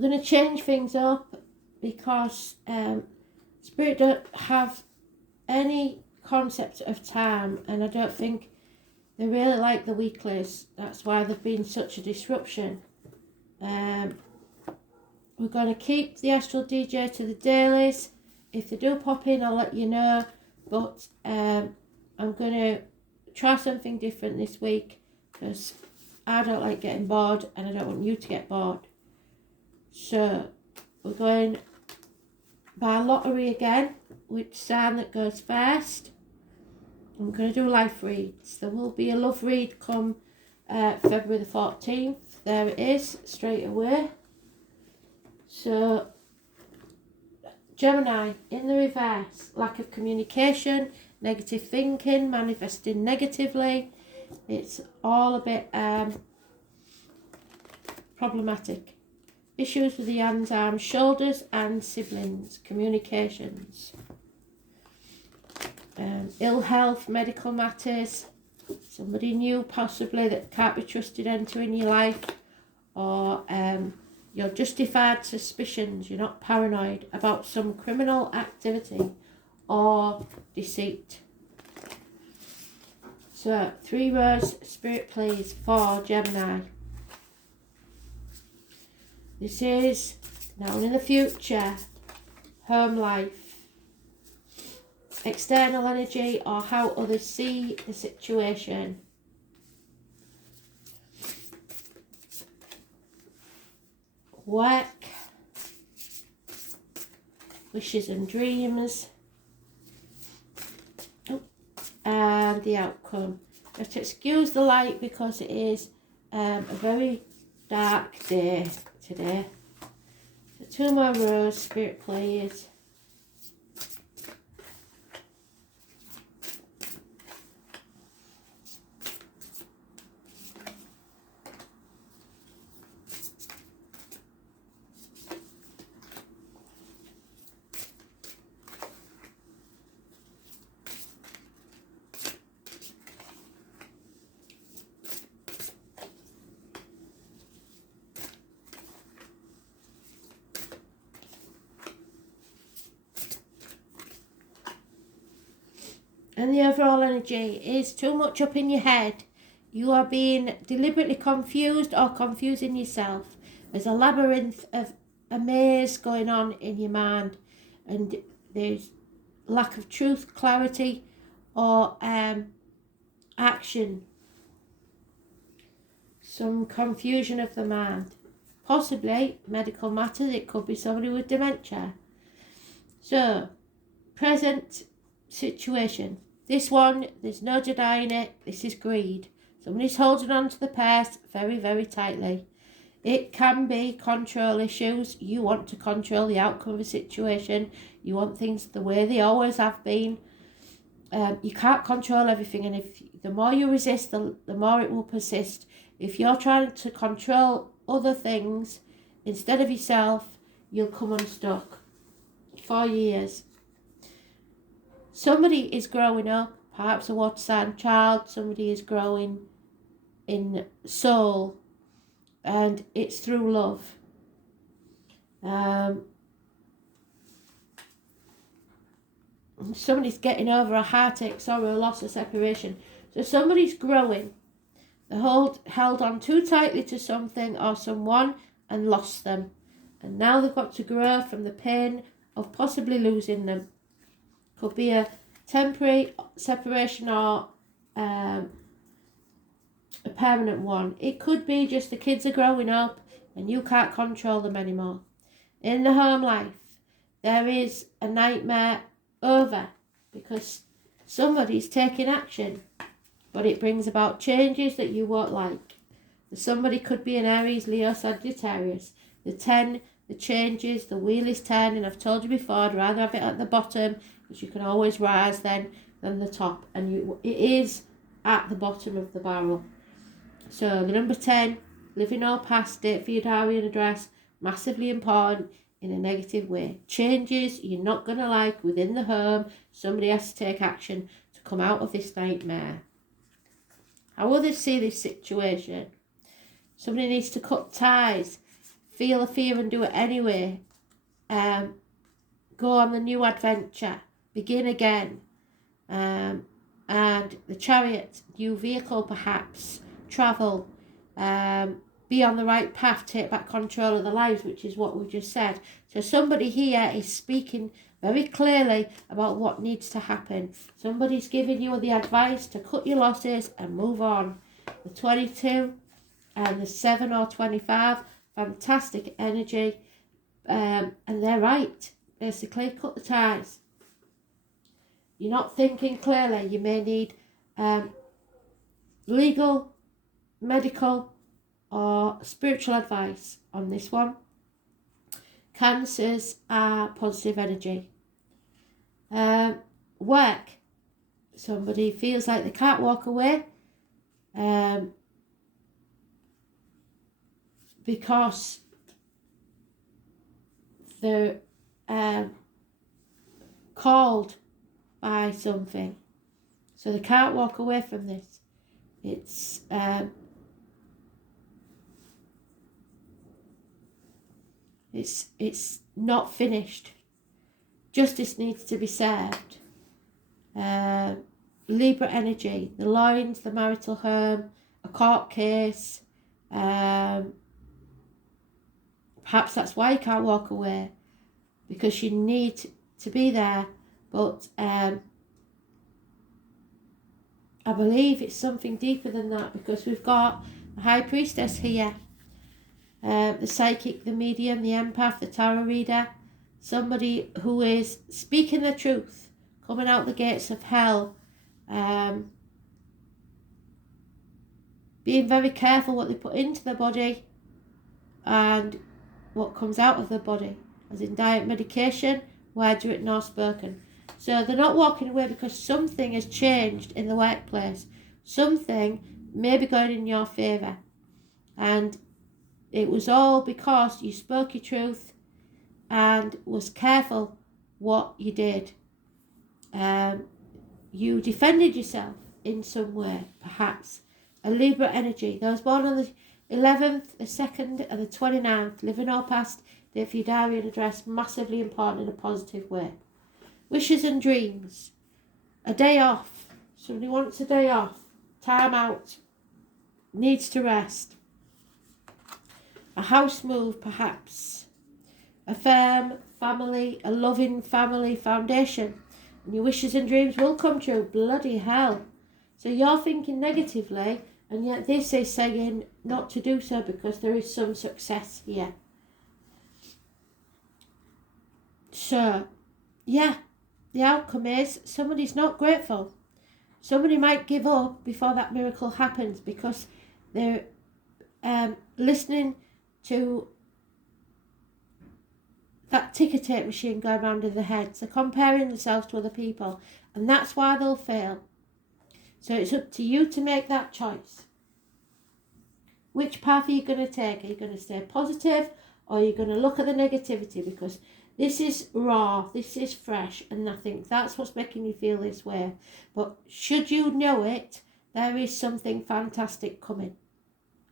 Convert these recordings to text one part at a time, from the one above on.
we're going to change things up because Spirit don't have any concept of time, and I don't think they really like the weeklies. That's why there's been such a disruption. We're going to keep the Astral DJ to the dailies. If they do pop in, I'll let you know. But I'm going to try something different this week because I don't like getting bored and I don't want you to get bored. So we're going by lottery again, which sign that goes first. I'm going to do life reads. There will be a love read come February the 14th. There it is, straight away. So, Gemini, in the reverse, lack of communication, negative thinking, manifesting negatively. It's all a bit problematic. Issues with the hands, arms, shoulders and siblings, communications. Ill health, medical matters, somebody new possibly that can't be trusted entering your life, or your justified suspicions, you're not paranoid about some criminal activity or deceit. So 3 words, Spirit please, for Gemini. This is now and in the future, home life, external energy or how others see the situation. Work, wishes and dreams, and the outcome. Just excuse the light because it is a very dark day today. So 2 more rows, Spirit please. And the overall energy is too much up in your head. You are being deliberately confused or confusing yourself. There's a labyrinth of a maze going on in your mind, and there's lack of truth, clarity, or action. Some confusion of the mind. Possibly medical matters. It could be somebody with dementia. So, present situation. This one, there's no denying it. This is greed. Somebody's holding on to the purse very, very tightly. It can be control issues. You want to control the outcome of a situation. You want things the way they always have been. You can't control everything, and if the more you resist, the more it will persist. If you're trying to control other things instead of yourself, you'll come unstuck for years. Somebody is growing up, perhaps a water sign child. Somebody is growing in soul, and it's through love. Somebody's getting over a heartache, sorrow, loss, or separation. So somebody's growing. They held on too tightly to something or someone and lost them. And now they've got to grow from the pain of possibly losing them. Could be a temporary separation or a permanent one. It could be just the kids are growing up and you can't control them anymore. In the home life, there is a nightmare over because somebody's taking action, but it brings about changes that you won't like. Somebody could be an Aries, Leo, Sagittarius. The 10, the changes, the wheel is turning. I've told you before, I'd rather have it at the bottom because you can always rise then than the top, and it is at the bottom of the barrel. So the number 10, living or past, date for your diary and address, massively important in a negative way. Changes you're not going to like within the home. Somebody has to take action to come out of this nightmare. How others see this situation. Somebody needs to cut ties. feel the fear and do it anyway. Go on the new adventure, begin again. And the Chariot, new vehicle perhaps, travel, be on the right path, take back control of their lives, which is what we just said. So somebody here is speaking very clearly about what needs to happen. Somebody's giving you the advice to cut your losses and move on. The 22 and the 7 or 25, fantastic energy. And they're right, basically, cut the ties. You're not thinking clearly. You may need legal, medical, or spiritual advice on this one. Cancers are positive energy. Work. Somebody feels like they can't walk away because they're called by something, so they can't walk away from this. It's not finished. Justice needs to be served. Libra energy, the loins, the marital home, a court case. Perhaps that's why you can't walk away, because you need to be there. But I believe it's something deeper than that, because we've got a high priestess here, the psychic, the medium, the empath, the tarot reader, somebody who is speaking the truth, coming out the gates of hell, being very careful what they put into their body and what comes out of their body, as in diet, medication, words written or spoken. So they're not walking away because something has changed in the workplace. Something may be going in your favour. And it was all because you spoke your truth and was careful what you did. You defended yourself in some way, perhaps. A Libra energy. Those born on the 11th, the 2nd and the 29th, living or past, date for your diary and address, massively important in a positive way. Wishes and dreams. A day off. Somebody wants a day off. Time out. Needs to rest. A house move, perhaps. A firm family, a loving family foundation. And your wishes and dreams will come true. Bloody hell. So you're thinking negatively, and yet this is saying not to do so because there is some success here. So, yeah, the outcome is somebody's not grateful. Somebody might give up before that miracle happens because they're listening to that ticker tape machine going round in their heads. They're comparing themselves to other people, and that's why they'll fail. So it's up to you to make that choice. Which path are you going to take? Are you going to stay positive, or are you going to look at the negativity? Because this is raw, this is fresh, and I think that's what's making you feel this way. But should you know it, there is something fantastic coming.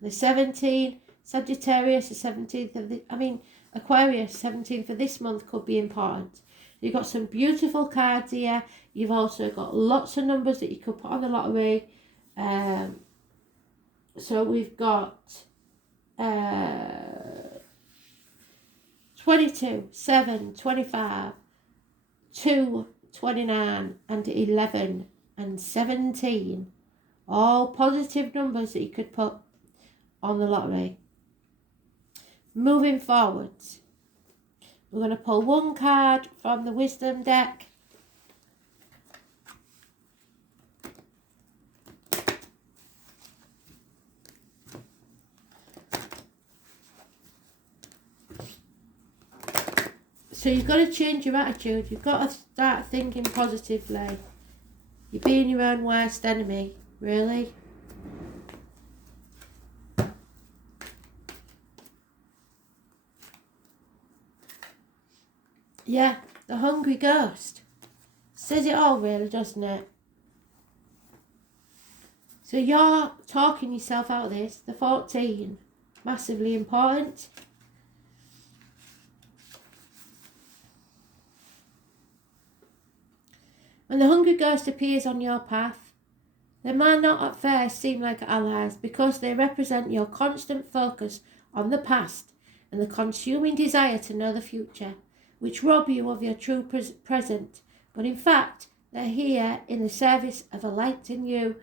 The 17th, Sagittarius, the 17th of Aquarius, 17th of this month could be important. You've got some beautiful cards here. You've also got lots of numbers that you could put on the lottery. So we've got 22, 7, 25, 2, 29, and 11, and 17. All positive numbers that you could put on the lottery. Moving forwards, we're going to pull one card from the Wisdom deck. So you've got to change your attitude. You've got to start thinking positively. You're being your own worst enemy, really. Yeah, the hungry ghost. Says it all, really, doesn't it? So you're talking yourself out of this. The 14, massively important. When the hungry ghost appears on your path, they might not at first seem like allies because they represent your constant focus on the past and the consuming desire to know the future, which rob you of your true present. But in fact, they're here in the service of a light in you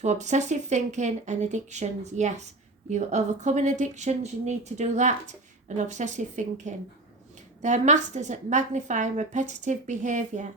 to obsessive thinking and addictions. Yes, you're overcoming addictions, you need to do that, and obsessive thinking. They're masters at magnifying repetitive behaviour.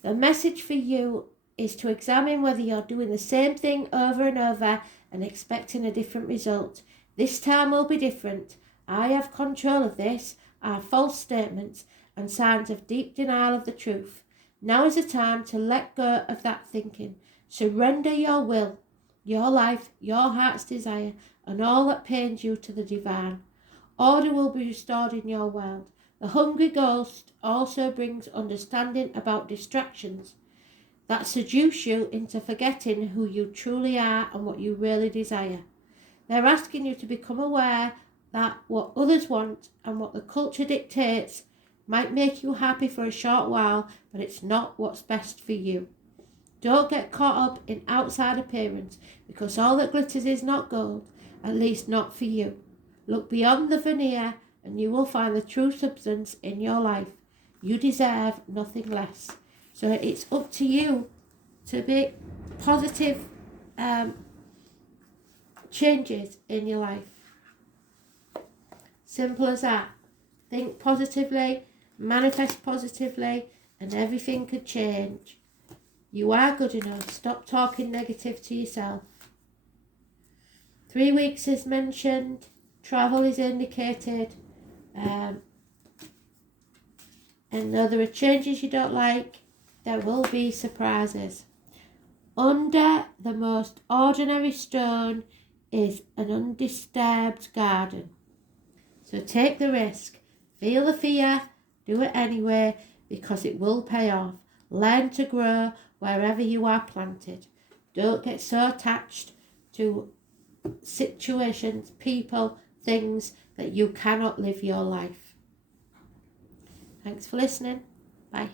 The message for you is to examine whether you're doing the same thing over and over and expecting a different result. This time will be different. I have control of this are false statements and signs of deep denial of the truth. Now is the time to let go of that thinking. Surrender your will, your life, your heart's desire, and all that pains you to the divine. Order will be restored in your world. The hungry ghost also brings understanding about distractions that seduce you into forgetting who you truly are and what you really desire. They're asking you to become aware that what others want and what the culture dictates might make you happy for a short while, but it's not what's best for you. Don't get caught up in outside appearance, because all that glitters is not gold, at least not for you. Look beyond the veneer and you will find the true substance in your life. You deserve nothing less. So it's up to you to make positive changes in your life. Simple as that. Think positively, manifest positively, and everything could change. You are good enough. Stop talking negative to yourself. 3 weeks is mentioned. Travel is indicated. And though there are changes you don't like, there will be surprises. Under the most ordinary stone is an undisturbed garden. So take the risk. Feel the fear. Do it anyway, because it will pay off. Learn to grow wherever you are planted. Don't get so attached to situations, people, things that you cannot live your life. Thanks for listening. Bye.